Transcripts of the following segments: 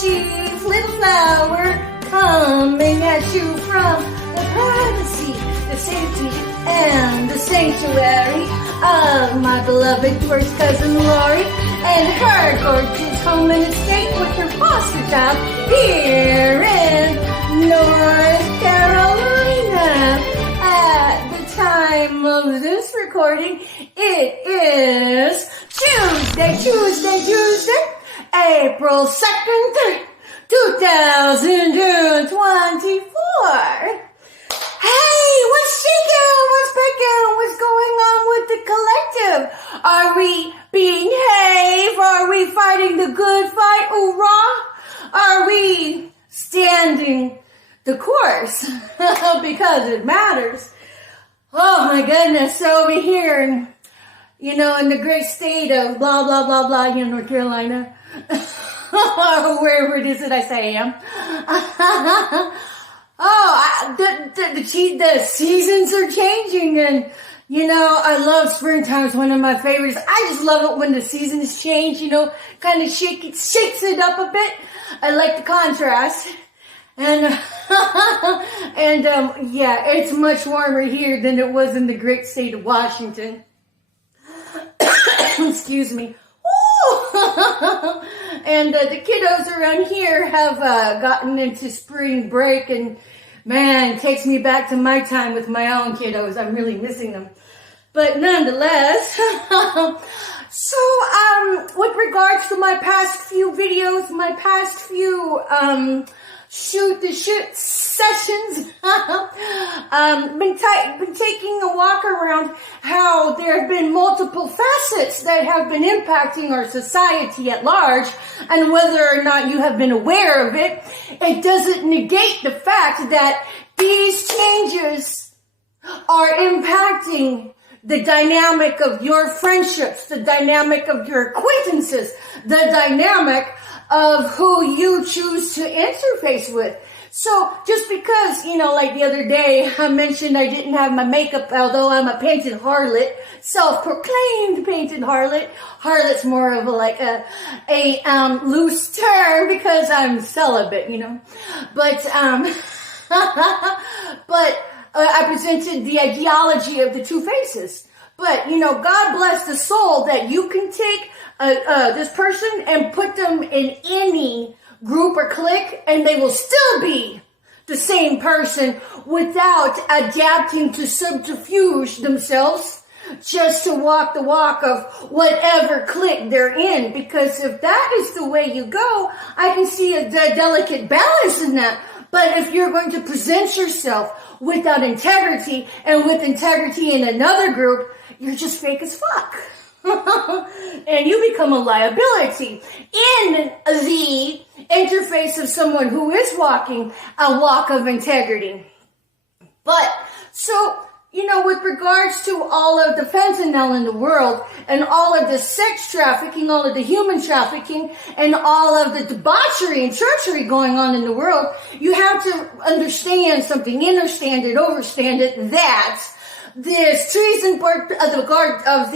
chief little flower, coming at you from the privacy, the safety, and the sanctuary of my beloved first cousin Lori and her gorgeous home and estate with her foster child here in North Carolina. At the time of this recording, it is Tuesday, April 2nd, 2024. Hey, what's shaking? What's breaking? What's going on with the collective? Are we behave? Are we fighting the good fight? Hoorah! Are we standing the course? Because it matters. Oh my goodness. So over here, in the great state of blah, blah, blah, blah, North Carolina. Or wherever it is that I say I am. The seasons are changing, and I love springtime. It's one of my favorites. I just love it when the seasons change. Kind of shakes it up a bit. I like the contrast, and it's much warmer here than it was in the great state of Washington. Excuse me. And the kiddos around here have gotten into spring break, and man, it takes me back to my time with my own kiddos. I'm really missing them. But nonetheless, so with regards to my past few videos, my past few shoot the shit sessions, been taking a walk around how there have been multiple facets that have been impacting our society at large, and whether or not you have been aware of it, it doesn't negate the fact that these changes are impacting the dynamic of your friendships, the dynamic of your acquaintances, the dynamic of who you choose to interface with. So just because, like the other day I mentioned I didn't have my makeup, although I'm a painted harlot, self-proclaimed painted harlot. Harlot's more of a loose term because I'm celibate, But, I presented the ideology of the two faces. But, God bless the soul that you can take this person and put them in any group or clique, and they will still be the same person without adapting to subterfuge themselves just to walk the walk of whatever clique they're in. Because if that is the way you go, I can see a delicate balance in that. But if you're going to present yourself without integrity and with integrity in another group, you're just fake as fuck. And you become a liability in the interface of someone who is walking a walk of integrity. But, so, with regards to all of the fentanyl in the world, and all of the sex trafficking, all of the human trafficking, and all of the debauchery and treachery going on in the world, you have to understand something, understand it, overstand it, that this treason part of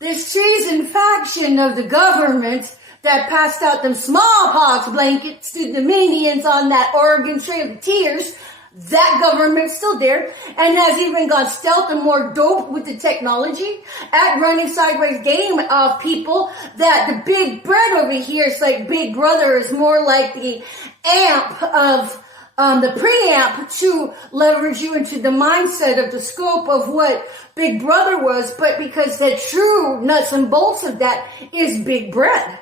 this treason faction of the government that passed out them smallpox blankets to the Indians on that Oregon Trail of Tears, that government's still there and has even gone stealth and more dope with the technology at running sideways game of people that the big bread over here is like Big Brother is more like the amp of the preamp to leverage you into the mindset of the scope of what Big Brother was, but because the true nuts and bolts of that is big bread.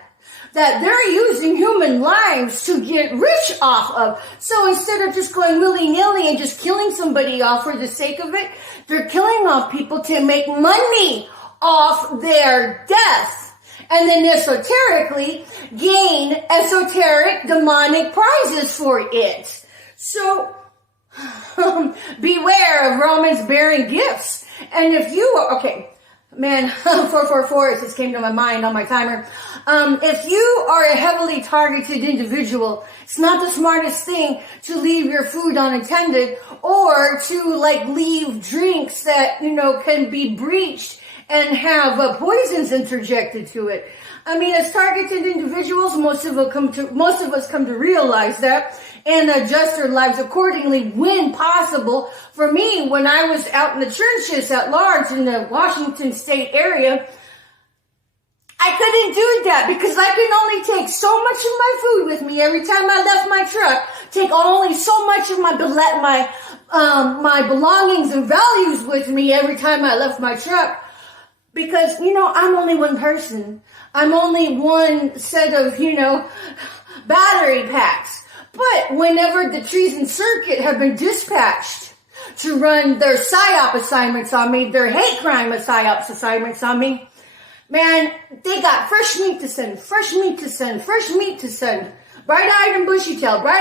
That they're using human lives to get rich off of. So instead of just going willy-nilly and just killing somebody off for the sake of it, they're killing off people to make money off their death. And then esoterically gain esoteric demonic prizes for it. So, beware of Romans bearing gifts. And if you are, okay, man, 444 just came to my mind on my timer. If you are a heavily targeted individual, it's not the smartest thing to leave your food unattended or to leave drinks that, can be breached and have poisons interjected to it. I mean, as targeted individuals, most of us come to realize that and adjust our lives accordingly when possible. For me, when I was out in the trenches at large in the Washington state area, I couldn't do that because I could only take so much of my food with me every time I left my truck. Take only so much of my belongings and values with me every time I left my truck. Because, I'm only one person. I'm only one set of, battery packs. But whenever the treason circuit have been dispatched to run their PSYOP assignments on me, their hate crime PSYOP assignments on me, man, they got fresh meat to send. Bright-eyed and bushy-tailed. Man,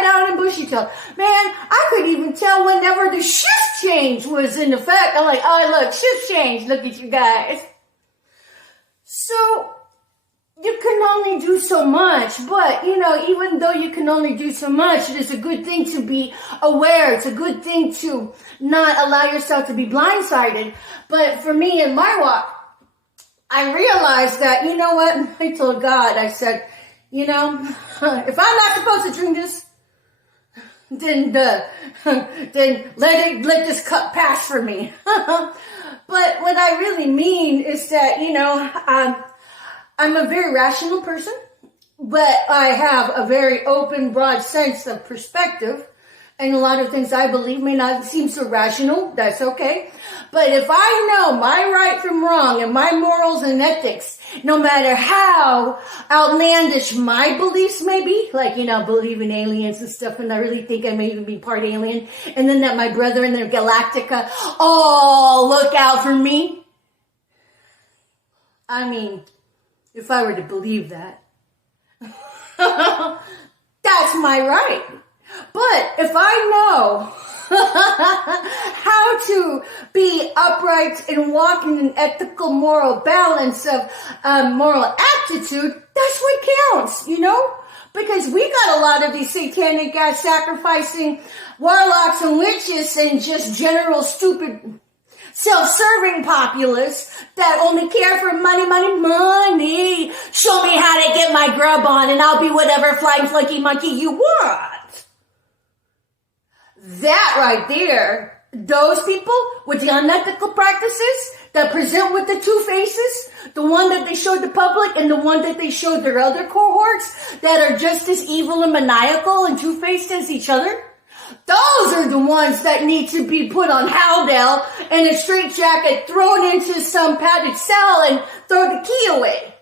I could even tell whenever the shift change was in effect. I'm like, oh, look, shift change. Look at you guys. So, you can only do so much, but, even though you can only do so much, it is a good thing to be aware. It's a good thing to not allow yourself to be blindsided. But for me in my walk, I realized that, what? I told God, I said, if I'm not supposed to drink this, then let this cup pass for me. But what I really mean is that, I'm a very rational person, but I have a very open, broad sense of perspective. And a lot of things I believe may not seem so rational. That's okay. But if I know my right from wrong and my morals and ethics, no matter how outlandish my beliefs may be, like, believe in aliens and stuff, and I really think I may even be part alien, and then that my brethren in Galactica all look out for me. I mean, if I were to believe that, that's my right. But if I know how to be upright and walk in an ethical, moral balance of moral aptitude, that's what counts, Because we got a lot of these satanic guys sacrificing warlocks and witches and just general stupid self-serving populace that only care for money. Show me how to get my grub on and I'll be whatever flying flunky monkey you want. That right there, those people with the unethical practices that present with the two faces, the one that they showed the public and the one that they showed their other cohorts that are just as evil and maniacal and two-faced as each other, those are the ones that need to be put on Haldell and a straitjacket, thrown into some padded cell and throw the key away.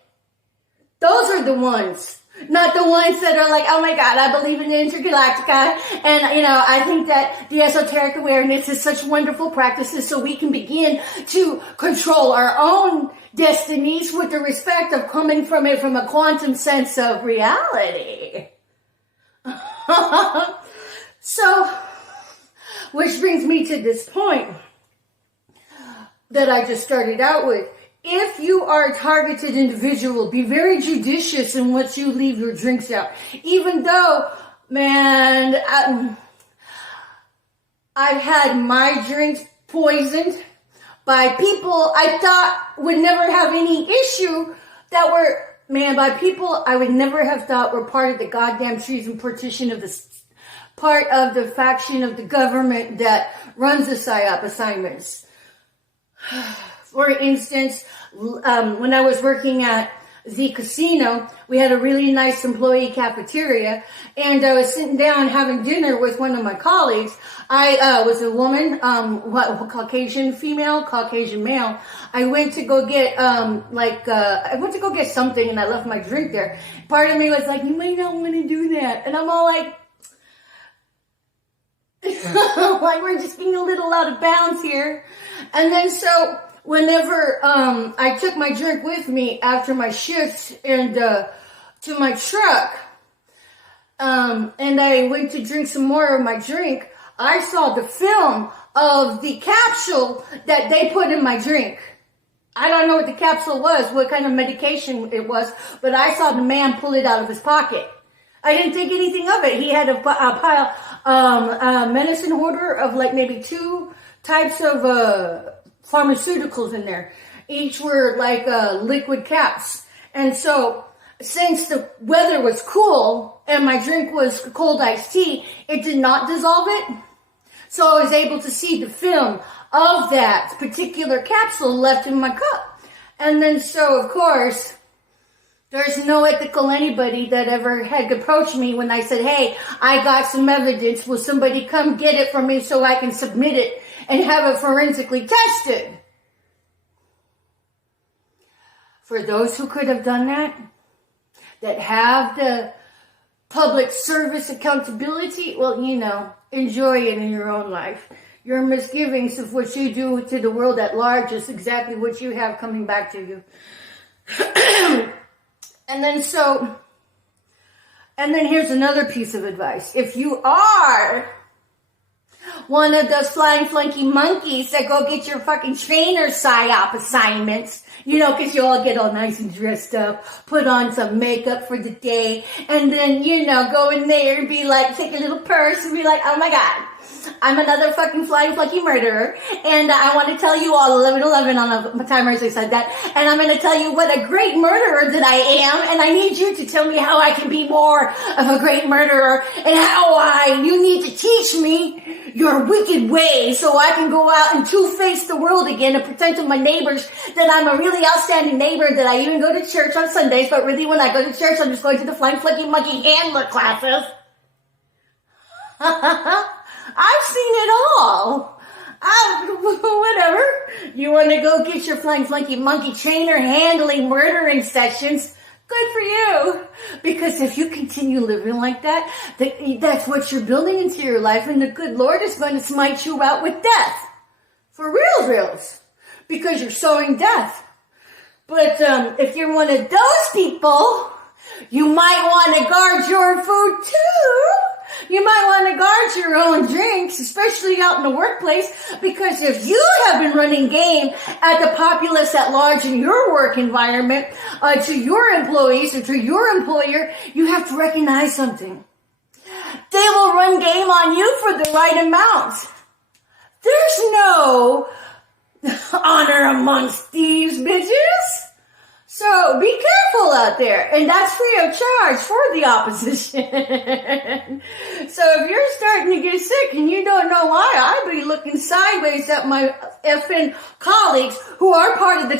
Those are the ones. Not the ones that are like, oh my God, I believe in the Intergalactica. And, I think that the esoteric awareness is such wonderful practices so we can begin to control our own destinies with the respect of coming from it from a quantum sense of reality. So, which brings me to this point that I just started out with. If you are a targeted individual, be very judicious in what you leave your drinks out. Even though, man, I've had my drinks poisoned by people I thought would never have any issue that were, by people I would never have thought were part of the goddamn treason partition of part of the faction of the government that runs the PSYOP assignments. For instance, when I was working at the casino, we had a really nice employee cafeteria, and I was sitting down having dinner with one of my colleagues. I was a woman, Caucasian female, Caucasian male. I went to go get, something, and I left my drink there. Part of me was like, you might not want to do that. And I'm all like, we're just getting a little out of bounds here. And then so, whenever I took my drink with me after my shift and to my truck, and I went to drink some more of my drink, I saw the film of the capsule that they put in my drink. I don't know what the capsule was, what kind of medication it was, but I saw the man pull it out of his pocket. I didn't think anything of it. He had a pile, medicine order of like maybe 2 types of pharmaceuticals in there. Each were like liquid caps. And so since the weather was cool and my drink was cold iced tea, it did not dissolve it. So I was able to see the film of that particular capsule left in my cup. And then so, of course, there's no ethical anybody that ever had approached me when I said, hey, I got some evidence. Will somebody come get it from me so I can submit it and have it forensically tested? For those who could have done that have the public service accountability, well, enjoy it in your own life. Your misgivings of what you do to the world at large is exactly what you have coming back to you. And then here's another piece of advice. If you are one of those flying flunky monkeys that go get your fucking trainer psyop assignments, because you all get all nice and dressed up, put on some makeup for the day, and then, go in there and be like, take a little purse and be like, oh my God, I'm another fucking flying flunky murderer, and I want to tell you all 11:11 on the timer as I said that, and I'm going to tell you what a great murderer that I am, and I need you to tell me how I can be more of a great murderer, and you need to teach me your wicked ways so I can go out and two-face the world again and pretend to my neighbors that I'm a really outstanding neighbor, that I even go to church on Sundays, but really when I go to church, I'm just going to the flying flunky monkey handler classes. I've seen it all. Whatever. You want to go get your flying flunky monkey trainer handling murdering sessions? Good for you. Because if you continue living like that, that's what you're building into your life, and the good Lord is going to smite you out with death. For reals. Because you're sowing death. But if you're one of those people, you might want to guard your food too. You might want to guard your own drinks, especially out in the workplace, because if you have been running game at the populace at large in your work environment, to your employees or to your employer, you have to recognize something. They will run game on you for the right amount. There's no honor amongst thieves, bitches. So be careful out there. And that's free of charge for the opposition. So if you're starting to get sick and you don't know why, I'd be looking sideways at my effing colleagues who are part of the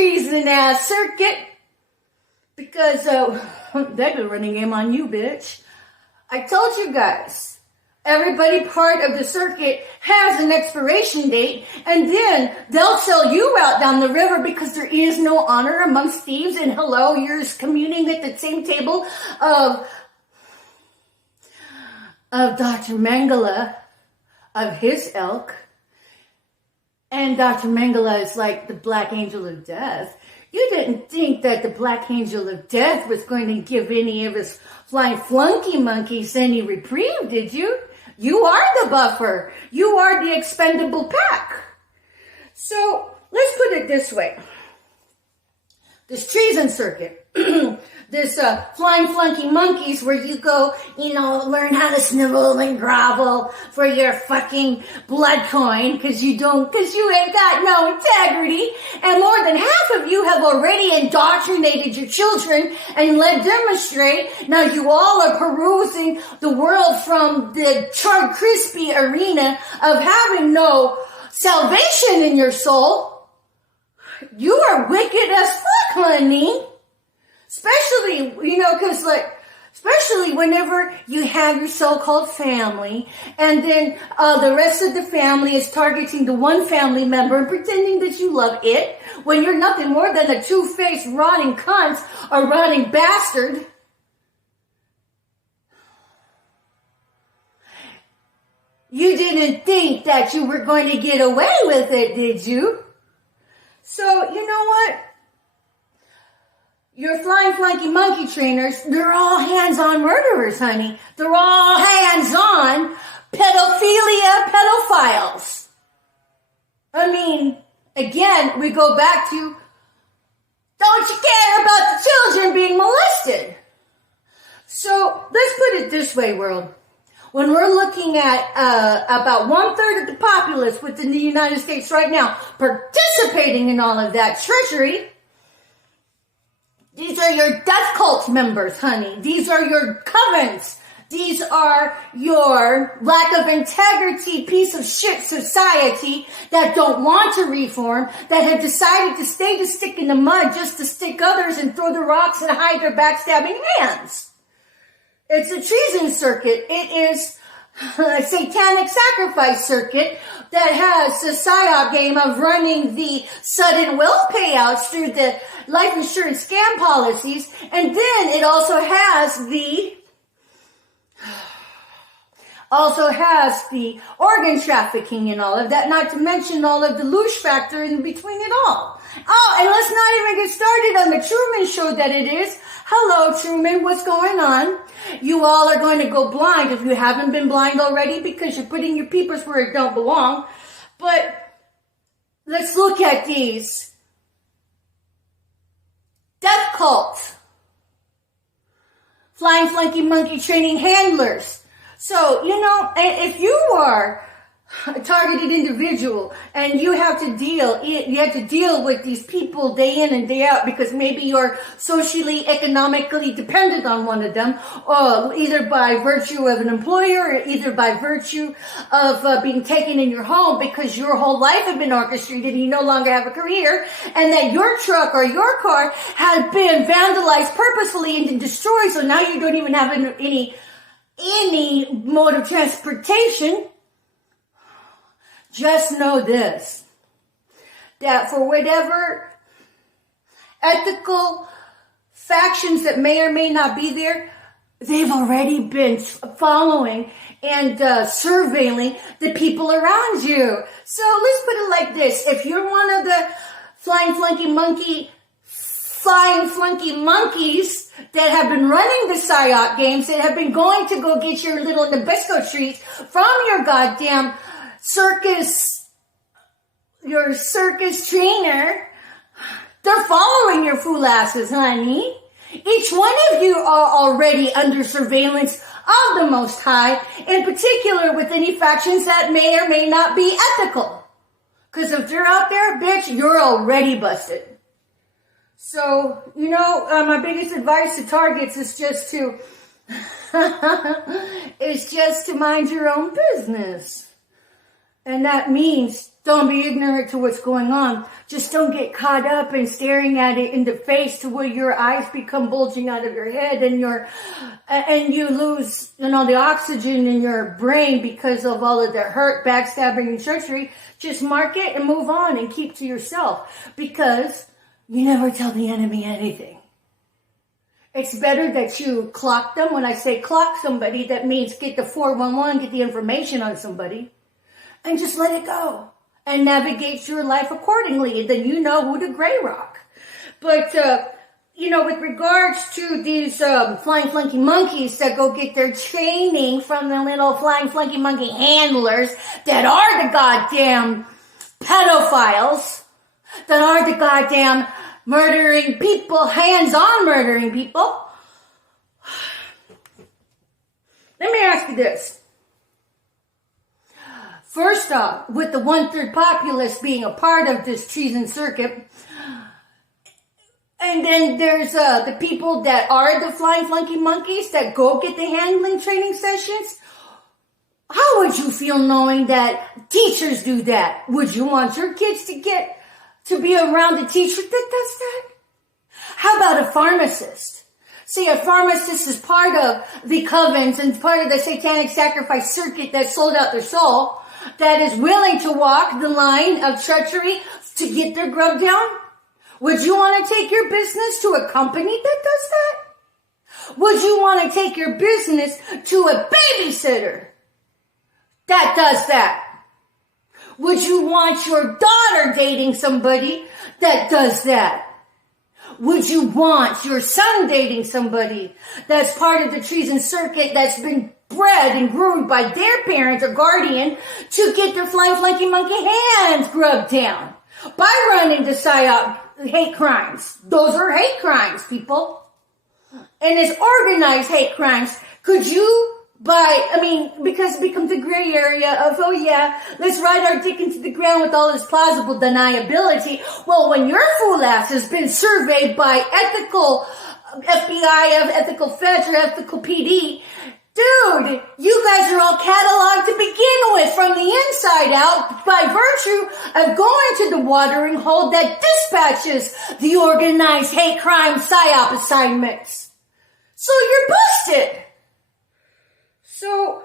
treason ass circuit. Because they've been running game on you, bitch. I told you guys. Everybody part of the circuit has an expiration date, and then they'll sell you out down the river because there is no honor amongst thieves. And hello, you're communing at the same table of Dr. Mengele, of his ilk. And Dr. Mengele is like the Black Angel of Death. You didn't think that the Black Angel of Death was going to give any of his flying flunky monkeys any reprieve, did you? You are the buffer. You are the expendable pack. So let's put it this way. This treason circuit, this flying flunky monkeys where you go, learn how to snivel and grovel for your fucking blood coin because you ain't got no integrity. And more than half of you have already indoctrinated your children and led them astray. Now you all are perusing the world from the charred crispy arena of having no salvation in your soul. You are wicked as fuck, honey. Especially, especially whenever you have your so-called family, and then the rest of the family is targeting the one family member and pretending that you love it, when you're nothing more than a two-faced rotting cunt or rotting bastard. You didn't think that you were going to get away with it, did you? So, you know what? Your flying flunky monkey trainers, they're all hands-on murderers, honey. They're all hands-on pedophilia pedophiles. I mean, again, we go back to, don't you care about the children being molested? So, let's put it this way, world. When we're looking at about 1/3 of the populace within the United States right now participating in all of that treachery, These are your death cult members, honey. These are your covens. These are your lack of integrity piece of shit society that don't want to reform, that have decided to stay to stick in the mud just to stick others and throw the rocks and hide their backstabbing hands. It's a treason circuit. It is a satanic sacrifice circuit that has the psyop game of running the sudden wealth payouts through the life insurance scam policies. And then it also has the organ trafficking and all of that, not to mention all of the loosh factor in between it all. Oh, and let's not even get started on the Truman Show that it is. Hello, Truman, what's going on? You all are going to go blind if you haven't been blind already because you're putting your peepers where it don't belong. But let's look at these. Death cult. Flying Flunky Monkey training handlers. So, if you are a targeted individual and you have to deal with these people day in and day out because maybe you're socially, economically dependent on one of them, or either by virtue of an employer or either by virtue of being taken in your home because your whole life has been orchestrated and you no longer have a career, and that your truck or your car has been vandalized purposefully and destroyed, so now you don't even have any mode of transportation. Just know this, that for whatever ethical factions that may or may not be there, they've already been following and surveilling the people around you. So let's put it like this. If you're one of the flying flunky monkeys that have been running the psyop games, that have been going to go get your little Nabisco treats from your goddamn your circus trainer, they're following your fool asses, honey. Each one of you are already under surveillance of the Most High, in particular with any factions that may or may not be ethical. Because if they're out there, bitch, you're already busted. So, my biggest advice to targets is just to mind your own business. And that means don't be ignorant to what's going on. Just don't get caught up in staring at it in the face to where your eyes become bulging out of your head and you lose, the oxygen in your brain because of all of the hurt, backstabbing, and treachery. Just mark it and move on and keep to yourself, because you never tell the enemy anything. It's better that you clock them. When I say clock somebody, that means get the 411, get the information on somebody, and just let it go and navigate your life accordingly. Then you know who to gray rock. But, with regards to these flying flunky monkeys that go get their training from the little flying flunky monkey handlers that are the goddamn pedophiles, that are the goddamn murdering people, hands-on murdering people. Let me ask you this. First off, with the 1/3 populace being a part of this treason circuit, and then there's the people that are the flying flunky monkeys that go get the handling training sessions. How would you feel knowing that teachers do that? Would you want your kids to be around a teacher that does that? How about a pharmacist? See, a pharmacist is part of the covens and part of the satanic sacrifice circuit that sold out their soul, that is willing to walk the line of treachery to get their grub down. Would you want to take your business to a company that does that? Would you want to take your business to a babysitter that does that? Would you want your daughter dating somebody that does that? Would you want your son dating somebody that's part of the treason circuit that's been bred and groomed by their parent or guardian to get their flying flunky monkey hands grubbed down by running the psyop hate crimes? Those are hate crimes, people. And it's organized hate crimes. Could you because it becomes a gray area of, oh yeah, let's ride our dick into the ground with all this plausible deniability. Well, when your fool ass has been surveyed by ethical FBI, ethical feds, or ethical PD, dude, you guys are all cataloged to begin with from the inside out by virtue of going to the watering hole that dispatches the organized hate crime psyop assignments. So you're busted. So,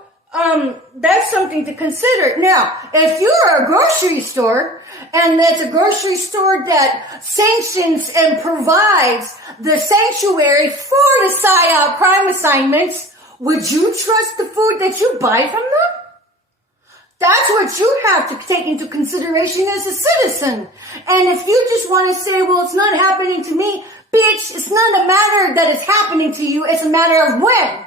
that's something to consider. Now, if you're a grocery store, and that's a grocery store that sanctions and provides the sanctuary for the psyop crime assignments, would you trust the food that you buy from them? That's what you have to take into consideration as a citizen. And if you just want to say, well, it's not happening to me, bitch, it's not a matter that it's happening to you, it's a matter of when.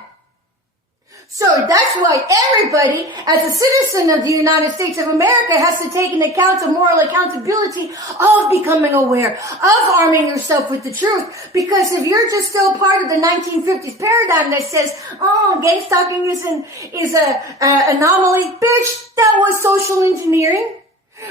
So that's why everybody, as a citizen of the United States of America, has to take into account the moral accountability of becoming aware, of arming yourself with the truth. Because if you're just still part of the 1950s paradigm that says, oh, gay stalking is an anomaly, bitch, that was social engineering.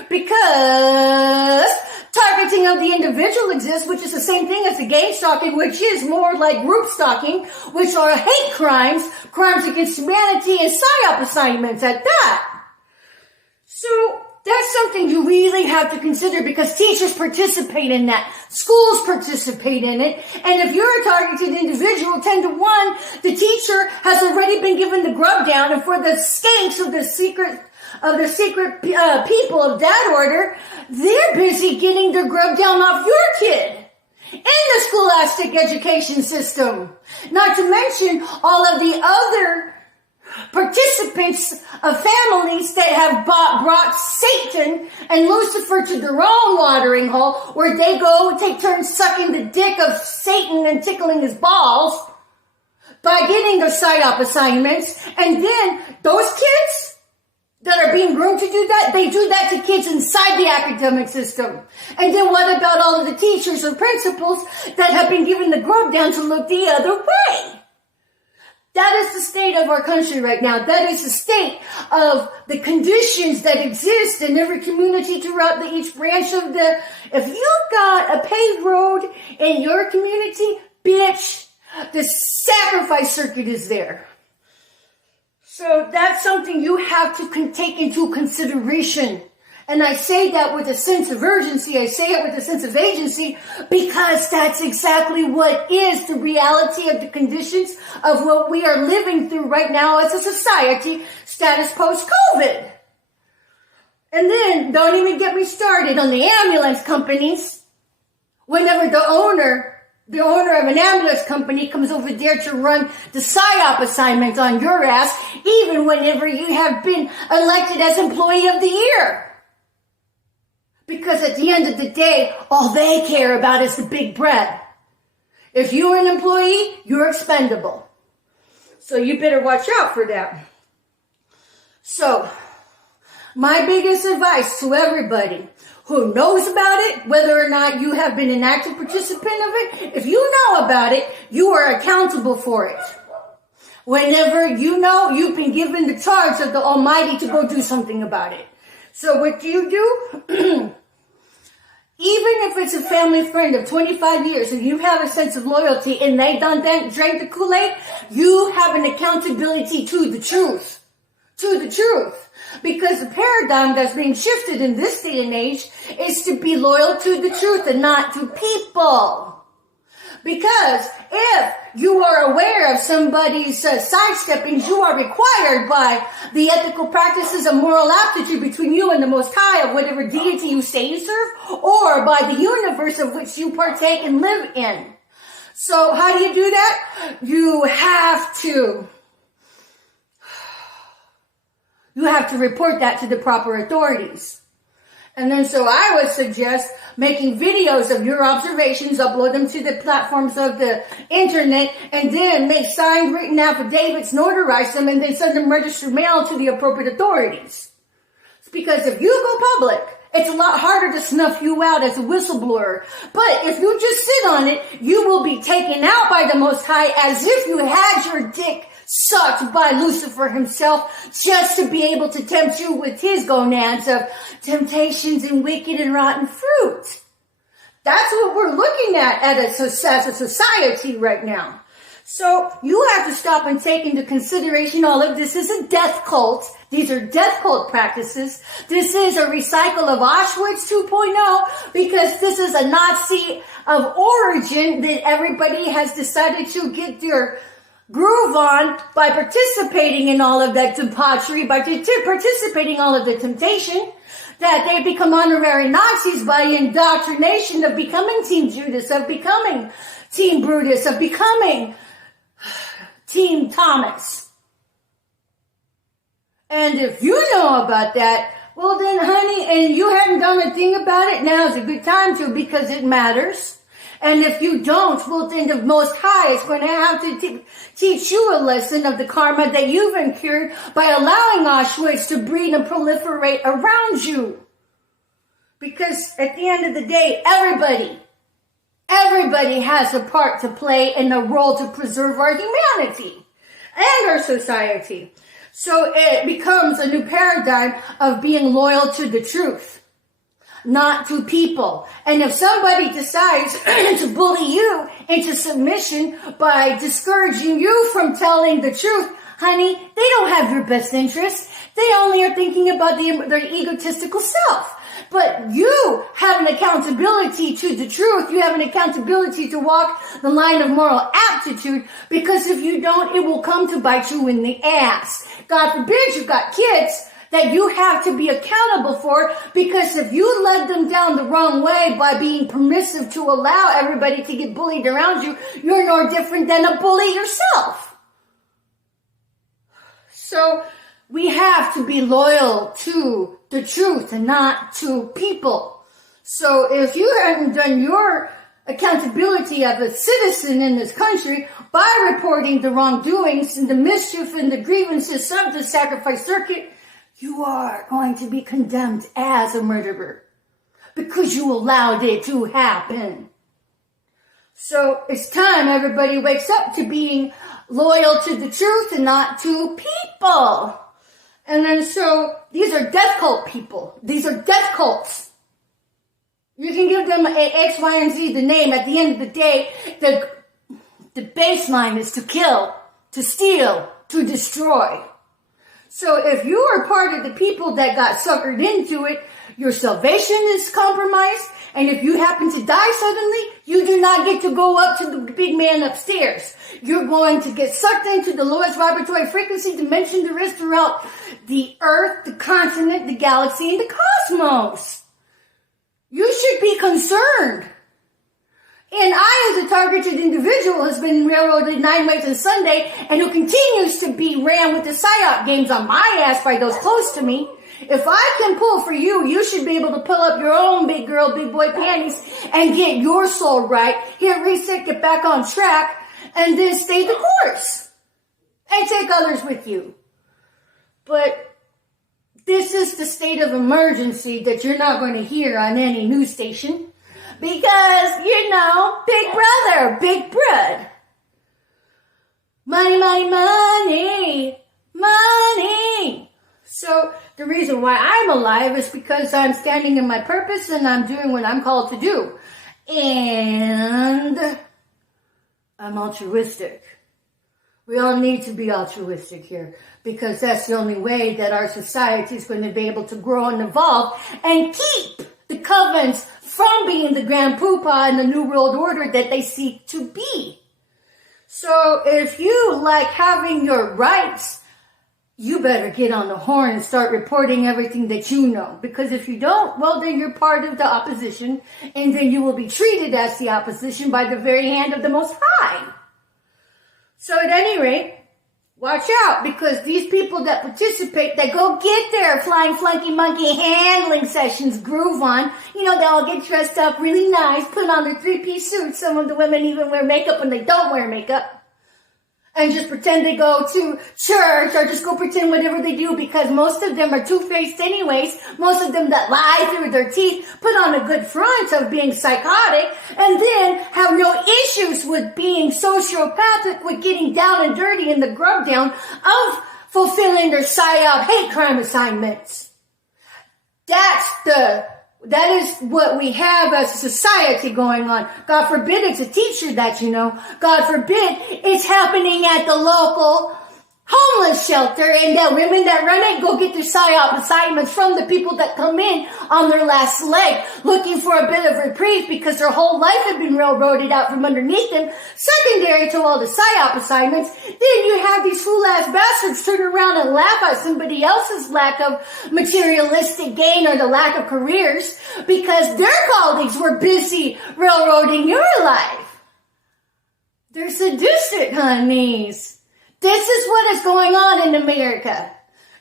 Because targeting of the individual exists, which is the same thing as the gang stalking, which is more like group stalking, which are hate crimes, crimes against humanity, and psyop assignments at that. So that's something you really have to consider because teachers participate in that. Schools participate in it. And if you're a targeted individual, 10 to 1, the teacher has already been given the grub down, and for the skanks of the secret people of that order, they're busy getting their grub down off your kid in the scholastic education system. Not to mention all of the other participants of families that have brought Satan and Lucifer to their own watering hole, where they go take turns sucking the dick of Satan and tickling his balls by getting their psyop assignments. And then those kids that are being groomed to do that, they do that to kids inside the academic system. And then what about all of the teachers or principals that have been given the grub down to look the other way? That is the state of our country right now. That is the state of the conditions that exist in every community throughout each branch of the... If you've got a paved road in your community, bitch, the sacrifice circuit is there. So that's something you have to take into consideration. And I say that with a sense of urgency. I say it with a sense of agency because that's exactly what is the reality of the conditions of what we are living through right now as a society, status post-COVID. And then don't even get me started on the ambulance companies. Whenever the owner of an ambulance company comes over there to run the PSYOP assignment on your ass, even whenever you have been elected as Employee of the Year. Because at the end of the day, all they care about is the big bread. If you're an employee, you're expendable. So you better watch out for that. So, my biggest advice to everybody who knows about it, whether or not you have been an active participant of it, if you know about it, you are accountable for it. Whenever you know, you've been given the charge of the Almighty to go do something about it. So what do you do? Even if it's a family friend of 25 years and you have a sense of loyalty and they drank the Kool-Aid, you have an accountability to the truth. To the truth. Because the paradigm that's being shifted in this day and age is to be loyal to the truth and not to people. Because if you are aware of somebody's sidestepping, you are required by the ethical practices of moral aptitude between you and the Most High of whatever deity you say you serve, or by the universe of which you partake and live in. So how do you do that? You have to report that to the proper authorities. And then so I would suggest making videos of your observations, upload them to the platforms of the internet, and then make signed written affidavits, notarize them, and then send them registered mail to the appropriate authorities. It's because if you go public, it's a lot harder to snuff you out as a whistleblower. But if you just sit on it, you will be taken out by the Most High as if you had your dick sucked by Lucifer himself just to be able to tempt you with his gonads of temptations and wicked and rotten fruit. That's what we're looking at as a society right now. So you have to stop and take into consideration all of this is a death cult. These are death cult practices. This is a recycle of Auschwitz 2.0 because this is a Nazi of origin that everybody has decided to get their groove on by participating in all of that debauchery, by participating in all of the temptation, that they become honorary Nazis by indoctrination of becoming Team Judas, of becoming Team Brutus, of becoming Team Thomas. And if you know about that, well then, honey, and you haven't done a thing about it, now's a good time to, because it matters. And if you don't, well then the Most High is going to have to teach you a lesson of the karma that you've incurred by allowing Auschwitz to breed and proliferate around you. Because at the end of the day, everybody has a part to play and a role to preserve our humanity and our society. So it becomes a new paradigm of being loyal to the truth, not to people. And if somebody decides to bully you into submission by discouraging you from telling the truth, honey, they don't have your best interest. They only are thinking about their egotistical self. But you have an accountability to the truth. You have an accountability to walk the line of moral aptitude, because if you don't, it will come to bite you in the ass. God forbid you've got kids that you have to be accountable for, because if you led them down the wrong way by being permissive to allow everybody to get bullied around you, you're no different than a bully yourself. So we have to be loyal to the truth and not to people. So if you haven't done your accountability of a citizen in this country by reporting the wrongdoings and the mischief and the grievances of the sacrifice circuit, you are going to be condemned as a murderer because you allowed it to happen. So it's time everybody wakes up to being loyal to the truth and not to people. And then so these are death cult people. These are death cults. You can give them X, Y, and Z the name. At the end of the day, the baseline is to kill, to steal, to destroy. So if you are part of the people that got suckered into it, your salvation is compromised. And if you happen to die suddenly, you do not get to go up to the big man upstairs. You're going to get sucked into the lowest vibratory frequency dimension there is throughout the earth, the continent, the galaxy, and the cosmos. You should be concerned. And I, as a targeted individual, has been railroaded 9 ways on Sunday, and who continues to be ran with the psyop games on my ass by those close to me. If I can pull for you, you should be able to pull up your own big girl, big boy panties and get your soul right, hit reset, get back on track, and then stay the course. And take others with you. But this is the state of emergency that you're not going to hear on any news station. Because, you know, big brother, big bread. Money, money, money, money. So the reason why I'm alive is because I'm standing in my purpose and I'm doing what I'm called to do. And I'm altruistic. We all need to be altruistic here, because that's the only way that our society is going to be able to grow and evolve and keep the covens from being the grand poobah and the new world order that they seek to be. So if you like having your rights, you better get on the horn and start reporting everything that you know. Because if you don't, well, then you're part of the opposition, and then you will be treated as the opposition by the very hand of the Most High. So at any rate, watch out, because these people that participate, they go get their flying flunky monkey handling sessions groove on. You know, they all get dressed up really nice, put on their 3-piece suits. Some of the women even wear makeup when they don't wear makeup. and just pretend they go to church or just go pretend whatever they do, because most of them are two-faced anyways. Most of them that lie through their teeth, put on a good front of being psychotic, and then have no issues with being sociopathic, with getting down and dirty in the grub down of fulfilling their psyop hate crime assignments. That is what we have as a society going on. God forbid it's a teacher that you know. God forbid it's happening at the local homeless shelter, and that women that run it go get their psyop assignments from the people that come in on their last leg, looking for a bit of reprieve because their whole life had been railroaded out from underneath them, secondary to all the psyop assignments. Then you have these fool-ass bastards turn around and laugh at somebody else's lack of materialistic gain or the lack of careers because their colleagues were busy railroading your life. They're sadistic, honeys. This is what is going on in America.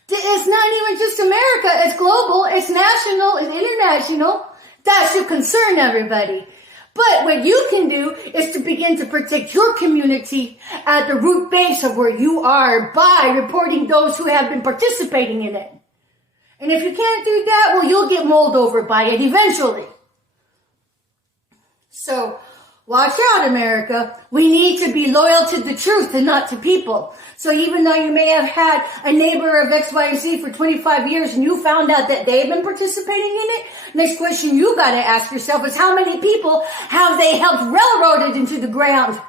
It's not even just America. It's global. It's national. It's international. That should concern everybody. But what you can do is to begin to protect your community at the root base of where you are by reporting those who have been participating in it. And if you can't do that, well, you'll get mulled over by it eventually. So, watch out, America. We need to be loyal to the truth and not to people. So even though you may have had a neighbor of X, Y, and Z for 25 years and you found out that they've been participating in it, next question you got to ask yourself is how many people have they helped railroaded into the ground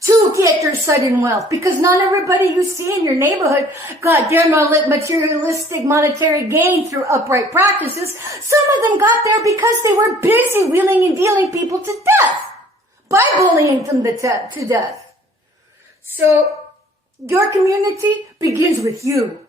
to get their sudden wealth? Because not everybody you see in your neighborhood got their materialistic monetary gain through upright practices. Some of them got there because they were busy wheeling and dealing people to death by bullying them to death. So, your community begins with you.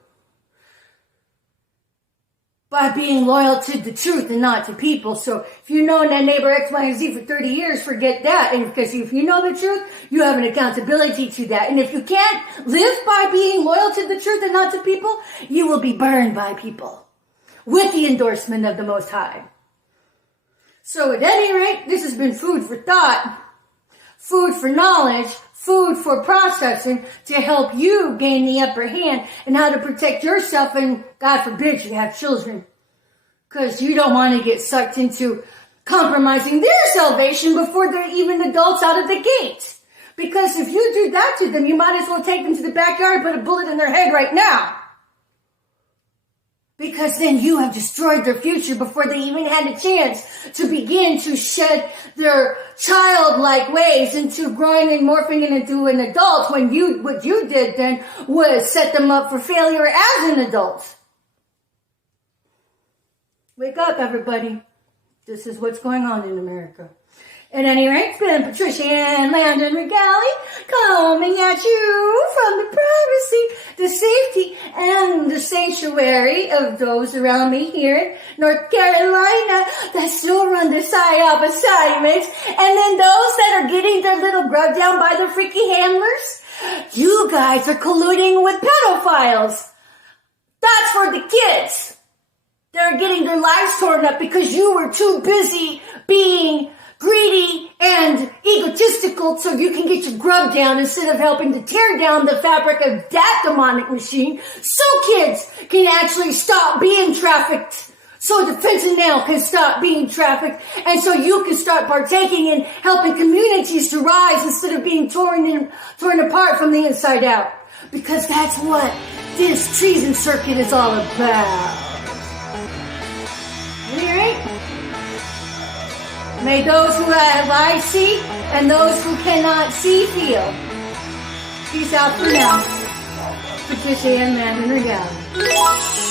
By being loyal to the truth and not to people. So, if you know that neighbor X, Y, and Z for 30 years, forget that. And because if you know the truth, you have an accountability to that. And if you can't live by being loyal to the truth and not to people, you will be burned by people. With the endorsement of the Most High. So, at any rate, this has been food for thought. Food for knowledge, food for processing to help you gain the upper hand and how to protect yourself and, God forbid, you have children. Because you don't want to get sucked into compromising their salvation before they're even adults out of the gate. Because if you do that to them, you might as well take them to the backyard and put a bullet in their head right now. Because then you have destroyed their future before they even had a chance to begin to shed their childlike ways into growing and morphing into an adult when what you did then was set them up for failure as an adult. Wake up, everybody. This is what's going on in America. At any rate, it's been Patricia and Landon Regali coming at you from the privacy, the safety, and the sanctuary of those around me here in North Carolina that still run the PSYOP assignments, and then those that are getting their little grub down by the freaky handlers. You guys are colluding with pedophiles. That's for the kids. They're getting their lives torn up because you were too busy being greedy and egotistical so you can get your grub down instead of helping to tear down the fabric of that demonic machine so kids can actually stop being trafficked, so the fentanyl can stop being trafficked, and so you can start partaking in helping communities to rise instead of being torn apart from the inside out. Because that's what this treason circuit is all about. Alright? May those who have eyes see, and those who cannot see feel. Peace out for now. Patricia and Landon Regali.